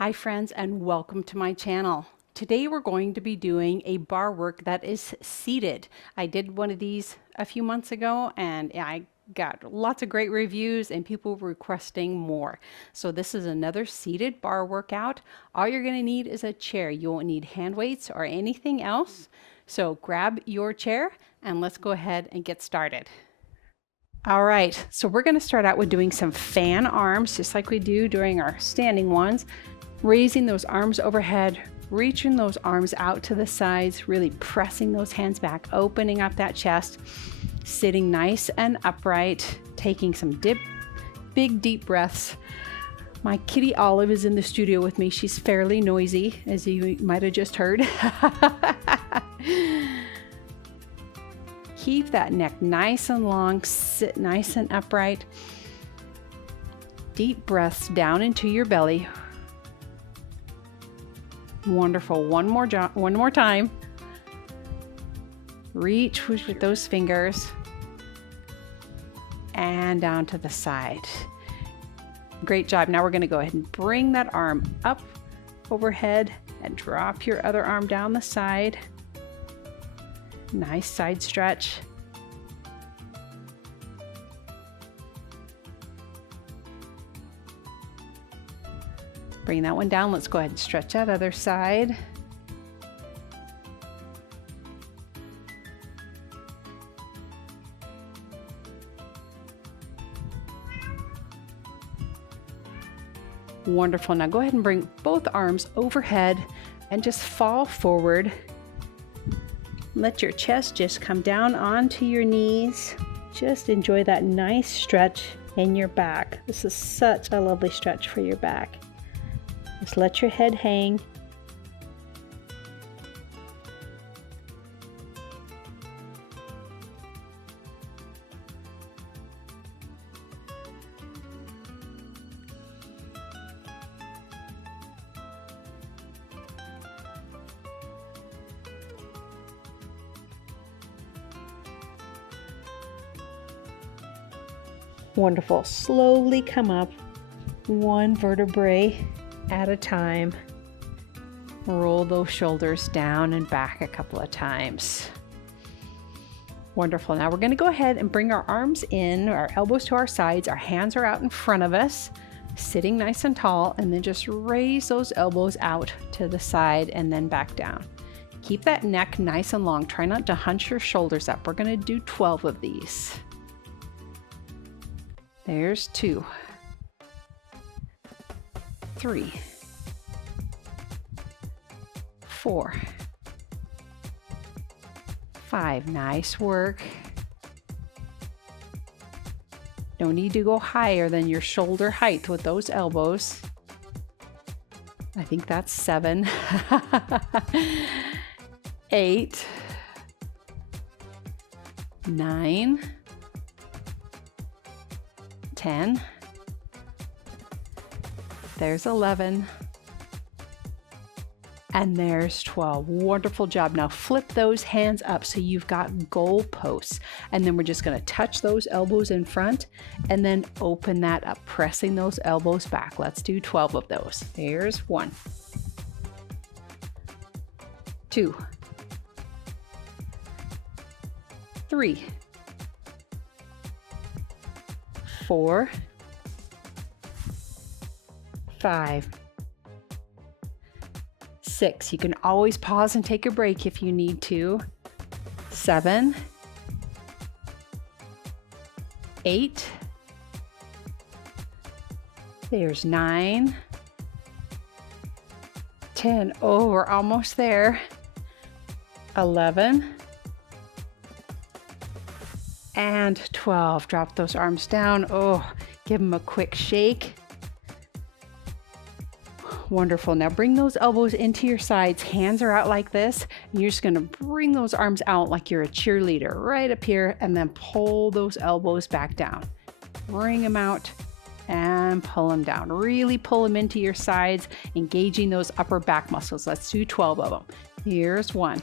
Hi friends, and welcome to my channel. Today we're going to be doing a bar work that is seated. I did one of these a few months ago and I got lots of great reviews and people requesting more. So this is another seated bar workout. All you're going to need is a chair. You won't need hand weights or anything else. So grab your chair and let's go ahead and get started. All right, so we're going to start out with doing some fan arms, just like we do during our standing ones. Raising those arms overhead, reaching those arms out to the sides, really pressing those hands back, opening up that chest, sitting nice and upright, taking some big deep breaths. My kitty Olive is in the studio with me. She's fairly noisy, as you might have just heard. Keep that neck nice and long, sit nice and upright. Deep breaths down into your belly. Wonderful. One more time. Reach with those fingers and down to the side. Great job. Now we're going to go ahead and bring that arm up overhead and drop your other arm down the side. Nice side stretch. Bring that one down. Let's go ahead and stretch that other side. Wonderful. Now go ahead and bring both arms overhead and just fall forward. Let your chest just come down onto your knees. Just enjoy that nice stretch in your back. This is such a lovely stretch for your back. Just let your head hang. Wonderful. Slowly come up, one vertebrae at a time. Roll those shoulders down and back a couple of times. Wonderful. Now we're going to go ahead and bring our arms in, our elbows to our sides. Our hands are out in front of us, sitting nice and tall, and then just raise those elbows out to the side and then back down. Keep that neck nice and long. Try not to hunch your shoulders up. We're going to do 12 of these. There's 2, 3, 4, 5. Nice work. No need to go higher than your shoulder height with those elbows. I think that's 7. 8, 9, 10. There's 11. And there's 12. Wonderful job. Now flip those hands up so you've got goal posts. And then we're just going to touch those elbows in front and then open that up, pressing those elbows back. Let's do 12 of those. There's 1, 2, 3, 4, 5, 6. You can always pause and take a break if you need to. 7, 8. There's 9, 10. Oh, we're almost there. 11. And 12. Drop those arms down. Oh, give them a quick shake. Wonderful. Now bring those elbows into your sides. Hands are out like this. And you're just going to bring those arms out like you're a cheerleader right up here and then pull those elbows back down. Bring them out and pull them down. Really pull them into your sides, engaging those upper back muscles. Let's do 12 of them. Here's 1,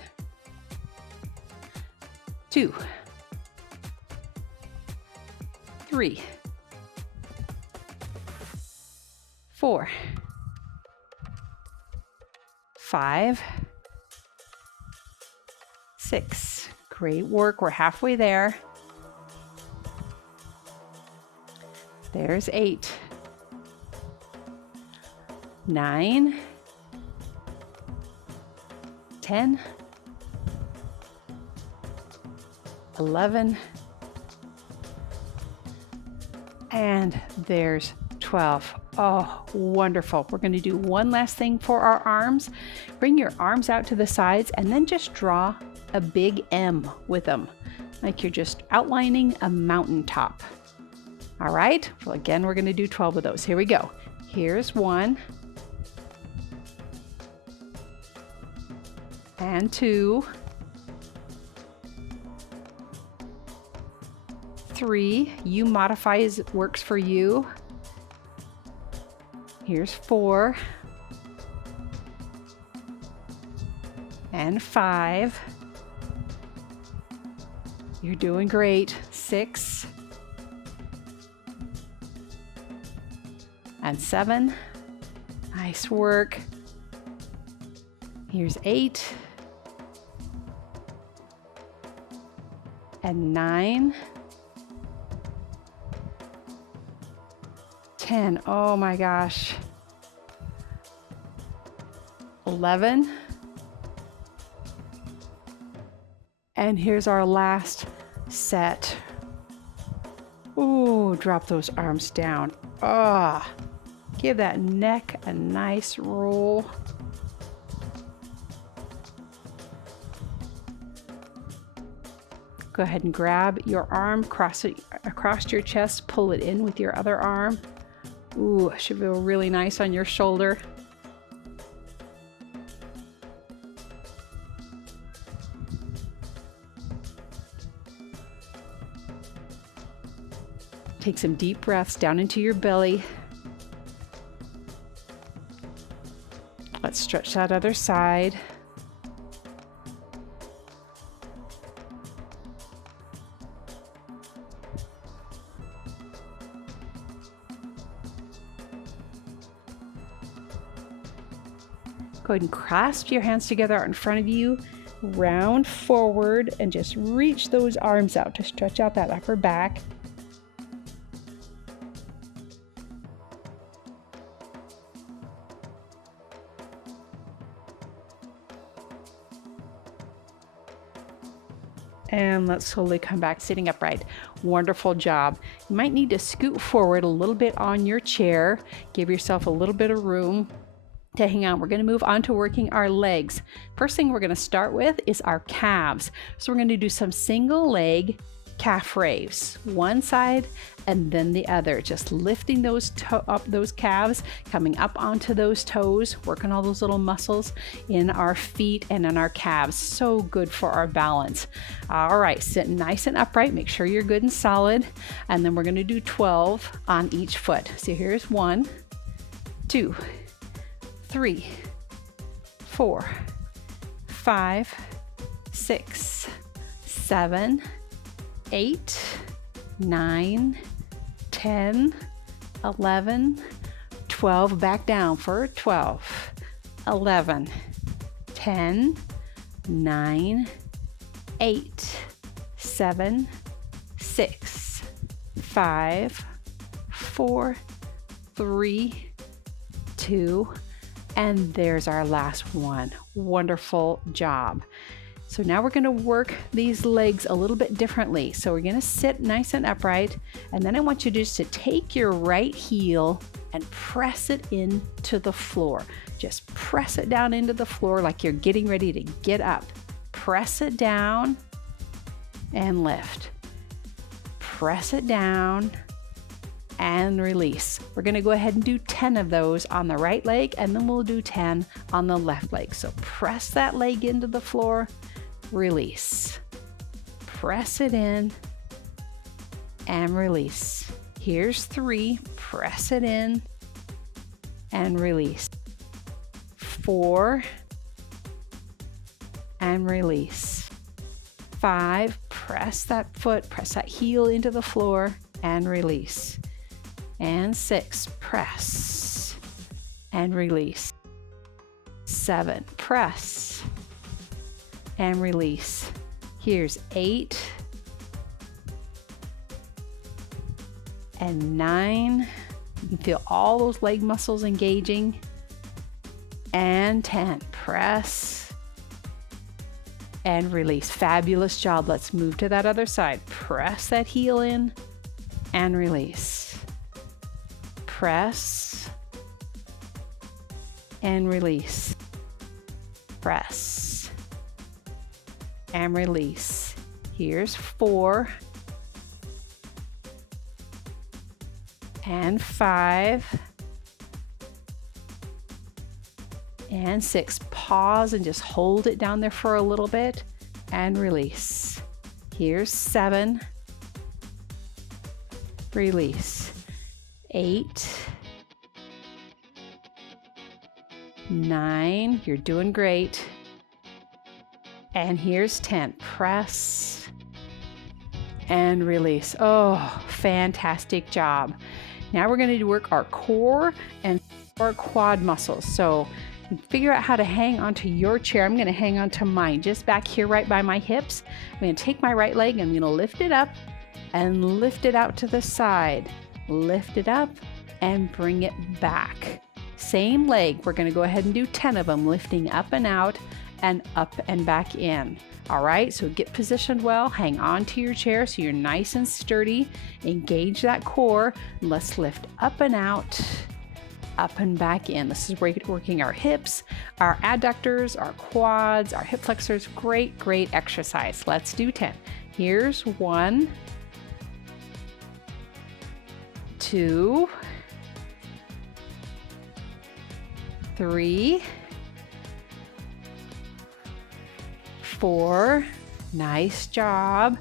2, 3, 4, 5, 6. Great work. We're halfway there. There's 8, 9, 10, 11, and there's 12. Oh, wonderful. We're going to do one last thing for our arms. Bring your arms out to the sides and then just draw a big M with them, like you're just outlining a mountaintop. All right, well, again, we're going to do 12 of those. Here we go. Here's 1, and 2, 3. You modify as it works for you. Here's 4, and 5. You're doing great. 6, and 7. Nice work. Here's 8, and 9, 10. Oh my gosh. 11. And here's our last set. Ooh, drop those arms down. Ah, give that neck a nice roll. Go ahead and grab your arm, cross it across your chest, pull it in with your other arm. Ooh, it should feel really nice on your shoulder. Take some deep breaths down into your belly. Let's stretch that other side. Go ahead and clasp your hands together out in front of you, round forward, and just reach those arms out to stretch out that upper back. And let's slowly come back sitting upright. Wonderful job. You might need to scoot forward a little bit on your chair. Give yourself a little bit of room to hang on. We're going to move on to working our legs. First thing we're going to start with is our calves. So we're going to do some single leg calf raises, one side and then the other, just lifting those up those calves, coming up onto those toes, working all those little muscles in our feet and in our calves. So good for our balance. All right, sit nice and upright, make sure you're good and solid, and then we're going to do 12 on each foot. So here's 1, 2, 3, 4, 5, 6, 7, 8, 9, 10, 11, 12. Back down for 12, 11, 10, 9, 8, 7, 6, 5, 4, 3, 2, and there's our last one. Wonderful job. So now we're going to work these legs a little bit differently. So we're going to sit nice and upright, and then I want you just to take your right heel and press it into the floor. Just press it down into the floor like you're getting ready to get up. Press it down and lift. Press it down and release. We're going to go ahead and do 10 of those on the right leg, and then we'll do 10 on the left leg. So press that leg into the floor, release. Press it in and release. Here's 3, press it in and release. 4 and release. 5, press that foot, press that heel into the floor and release. And 6, press and release. 7, press and release. Here's 8 and 9. You can feel all those leg muscles engaging. And 10, press and release. Fabulous job. Let's move to that other side. Press that heel in and release. Press and release. Press and release. Here's 4 and 5 and 6. Pause and just hold it down there for a little bit and release. Here's 7. Release. 8. 9. You're doing great. And here's 10. Press and release. Oh, fantastic job. Now we're going to work our core and our quad muscles. So figure out how to hang onto your chair. I'm going to hang onto mine just back here right by my hips. I'm going to take my right leg and I'm going to lift it up and lift it out to the side. Lift it up and bring it back. Same leg. We're going to go ahead and do 10 of them, lifting up and out and up and back in. All right, so get positioned well, hang on to your chair so you're nice and sturdy. Engage that core. Let's lift up and out, up and back in. This is working our hips, our adductors, our quads, our hip flexors. Great, great exercise. Let's do 10. Here's 1, 2, 3, 4, nice job.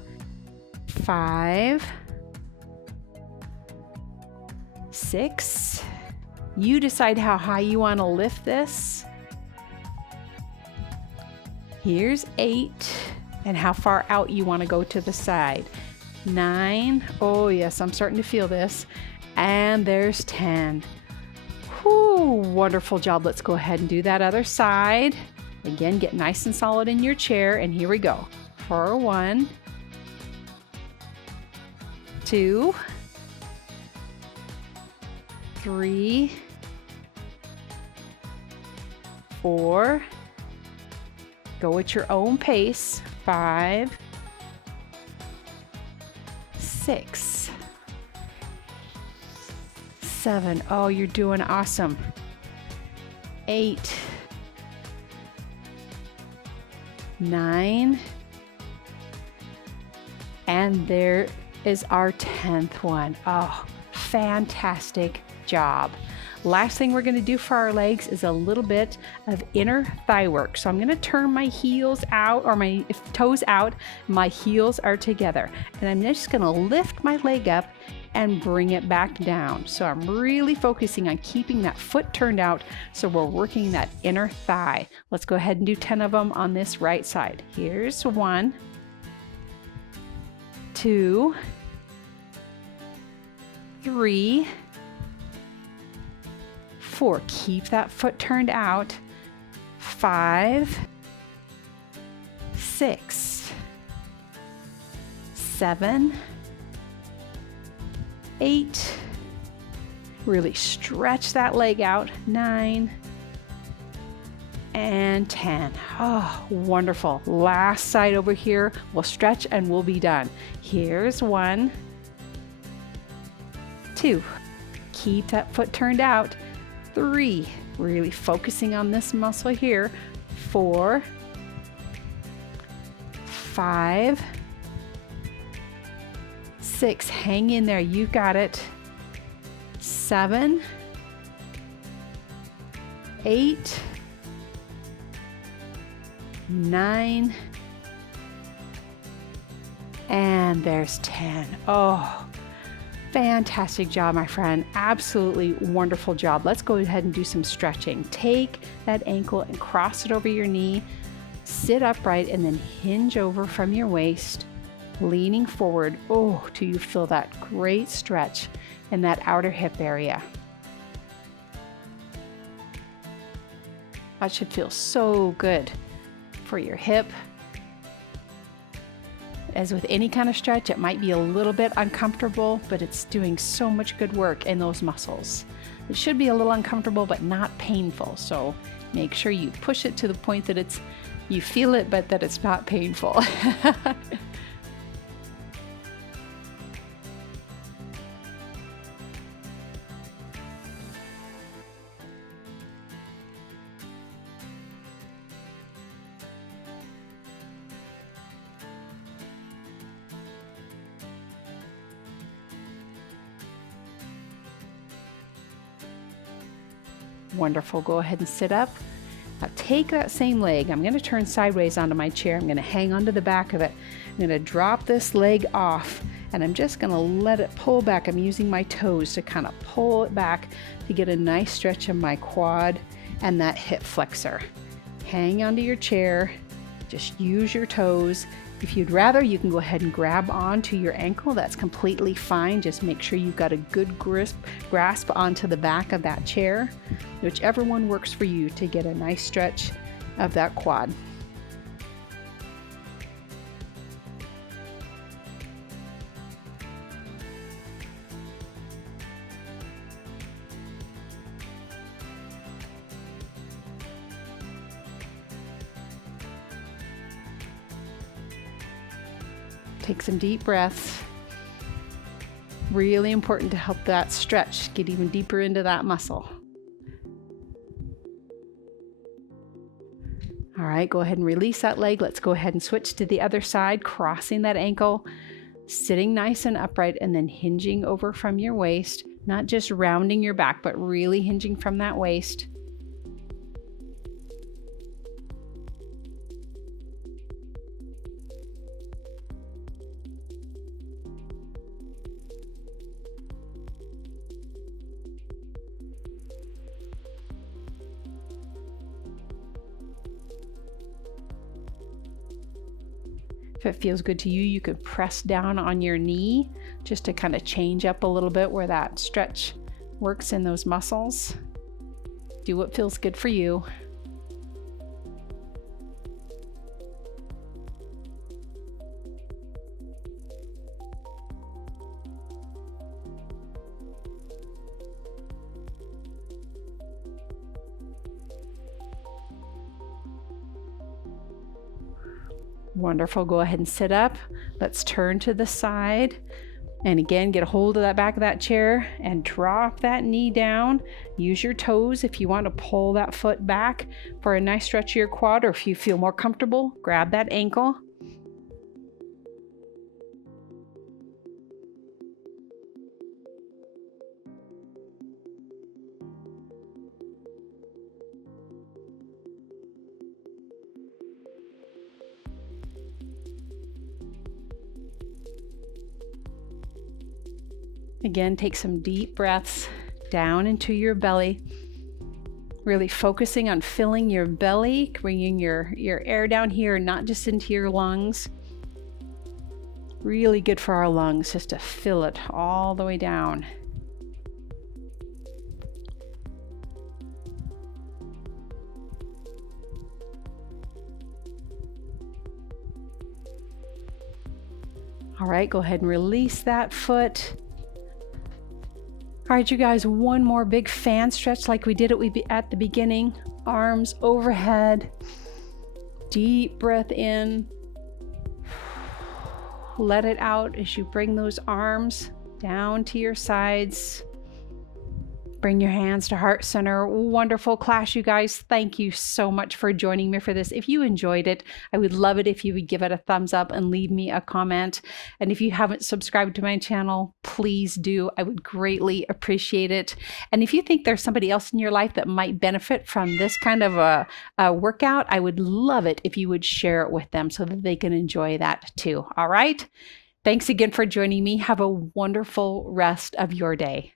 5, 6. You decide how high you want to lift this. Here's 8, and how far out you want to go to the side. 9, oh yes, I'm starting to feel this. And there's 10. Whew, wonderful job. Let's go ahead and do that other side. Again, get nice and solid in your chair, and here we go. For 1, 2, 3, 4, go at your own pace. 5, 6, 7. Oh, you're doing awesome. 8, 9, and there is our 10th one. Oh, fantastic job. Last thing we're going to do for our legs is a little bit of inner thigh work. So I'm going to turn my heels out, or my toes out. My heels are together, and I'm just going to lift my leg up and bring it back down. So I'm really focusing on keeping that foot turned out, so we're working that inner thigh. Let's go ahead and do 10 of them on this right side. Here's 1, 2, 3, 4. Keep that foot turned out. 5, 6, 7, 8. Really stretch that leg out. 9 and 10. Oh, wonderful. Last side over here. We'll stretch and we'll be done. Here's 1, 2. Keep that foot turned out. 3. Really focusing on this muscle here. 4, 5, 6. Hang in there. You got it. 7, 8, 9, and there's 10. Oh, fantastic job, my friend. Absolutely wonderful job. Let's go ahead and do some stretching. Take that ankle and cross it over your knee. Sit upright and then hinge over from your waist, leaning forward. Oh, till you feel that great stretch in that outer hip area. That should feel so good for your hip. As with any kind of stretch, it might be a little bit uncomfortable, but it's doing so much good work in those muscles. It should be a little uncomfortable, but not painful. So make sure you push it to the point that you feel it, but that it's not painful. Wonderful. Go ahead and sit up. Now take that same leg. I'm going to turn sideways onto my chair. I'm going to hang onto the back of it. I'm going to drop this leg off, and I'm just going to let it pull back. I'm using my toes to kind of pull it back to get a nice stretch of my quad and that hip flexor. Hang onto your chair. Just use your toes. If you'd rather, you can go ahead and grab onto your ankle. That's completely fine. Just make sure you've got a good grasp onto the back of that chair, whichever one works for you to get a nice stretch of that quad. Take some deep breaths. Really important to help that stretch get even deeper into that muscle. All right, go ahead and release that leg. Let's go ahead and switch to the other side, crossing that ankle, sitting nice and upright, and then hinging over from your waist, not just rounding your back, but really hinging from that waist. If it feels good to you, you could press down on your knee just to kind of change up a little bit where that stretch works in those muscles. Do what feels good for you. Wonderful. Go ahead and sit up. Let's turn to the side. And again, get a hold of that back of that chair and drop that knee down. Use your toes if you want to pull that foot back for a nice stretch of your quad, or if you feel more comfortable, grab that ankle. Again, take some deep breaths down into your belly, really focusing on filling your belly, bringing your air down here, not just into your lungs. Really good for our lungs just to fill it all the way down. All right, go ahead and release that foot. All right, you guys, one more big fan stretch like we did at the beginning. Arms overhead. Deep breath in. Let it out as you bring those arms down to your sides. Bring your hands to heart center. Wonderful class, you guys. Thank you so much for joining me for this. If you enjoyed it, I would love it if you would give it a thumbs up and leave me a comment. And if you haven't subscribed to my channel, please do. I would greatly appreciate it. And if you think there's somebody else in your life that might benefit from this kind of a workout, I would love it if you would share it with them so that they can enjoy that too. All right? Thanks again for joining me. Have a wonderful rest of your day.